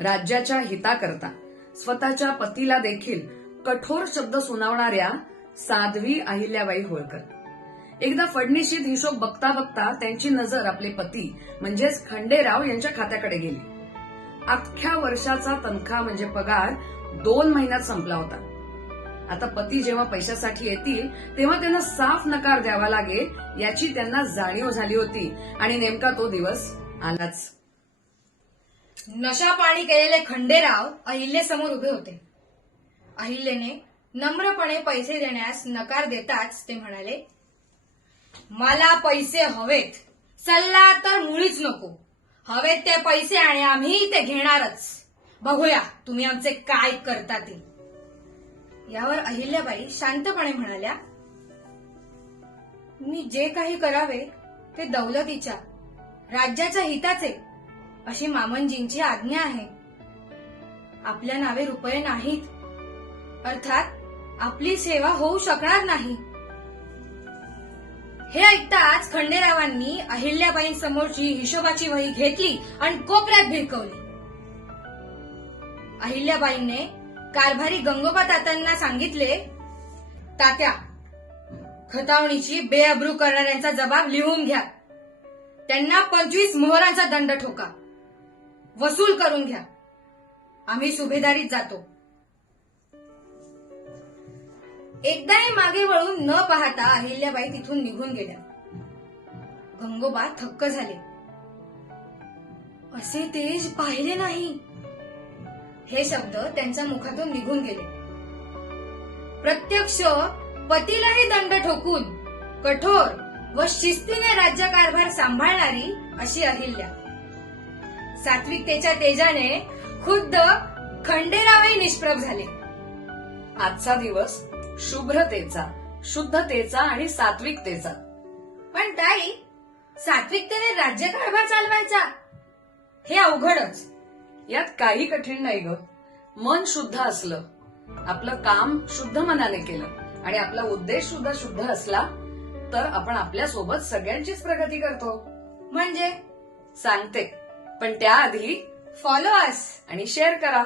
राज्याच्या हिताकरता. स्वतःच्या पतीला देखील कठोर शब्द सुनावणाऱ्या साध्वी अहिल्याबाई होळकर. एकदा फडणीशीत हिशोब बघता बघता त्यांची नजर आपले पती म्हणजेच खंडेराव यांच्या खात्याकडे गेली. अख्ख्या वर्षाचा तनखा म्हणजे पगार दोन महिन्यात संपला होता. आता पती जेव्हा पैशासाठी येतील तेव्हा त्यांना साफ नकार द्यावा लागेल याची त्यांना जाणीव झाली होती आणि नेमका तो दिवस आलाच. नशा पाणी केलेले खंडेराव अहिल्यासमोर उभे होते. अहिल्याने नम्रपणे पैसे देण्यास नकार देताच ते म्हणाले मला पैसे हवेत. सल्ला तर मुळीच नको. हवेत ते पैसे आणि आम्ही ते घेणारच. बघूया तुम्ही आमचे काय करता ते. यावर अहिल्याबाई शांतपणे म्हणाल्या मी जे काही करावे ते दौलतीच्या राज्याच्या हिताचे अशी मामनजींची आज्ञा आहे. आपल्या नावे रुपये नाहीत. अर्थात आपली सेवा होऊ शकणार नाही. हे ऐकताच खंडेरावांनी अहिल्याबाईंसमोरची हिशोबाची वही घेतली आणि कोपऱ्यात भिरकवली अहिल्याबाईंने कारभारी गंगोबा तात्यांना सांगितले तात्या खतावणीची बेअब्रू करणाऱ्यांचा जबाब लिहून घ्या. त्यांना पंचवीस मोहरांचा दंड ठोका. वसूल करून घ्या. आम्ही सुभेदारीत जातो. एकदाही मागे वळून न पाहता अहिल्याबाई तिथून निघून गेल्या. गंगोबा थक्क झाले. असे तेज पाहिले नाही. हे शब्द त्यांच्या मुखातून निघून गेले. प्रत्यक्ष पतीलाही दंड ठोकून कठोर व शिस्तीने राज्यकारभार सांभाळणारी अशी अहिल्या. सात्विकतेच्या तेजाने खुद्द खंडेरावही निष्प्रभ झाले. आजचा दिवस शुभ्रतेचा शुद्धतेचा आणि सात्विकतेचा. पण ताई सात्विकतेने राज्यकारभार चालवायचा? हे अवघडच. यात काही कठीण नाही ग. मन शुद्ध असलं आपलं काम शुद्ध मनाने केलं आणि आपला उद्देश सुद्धा शुद्ध असला तर आपण आपल्यासोबत सगळ्यांचीच प्रगती करतो. म्हणजे? सांगते. पण त्याआधी फॉलो अस आणि शेअर करा.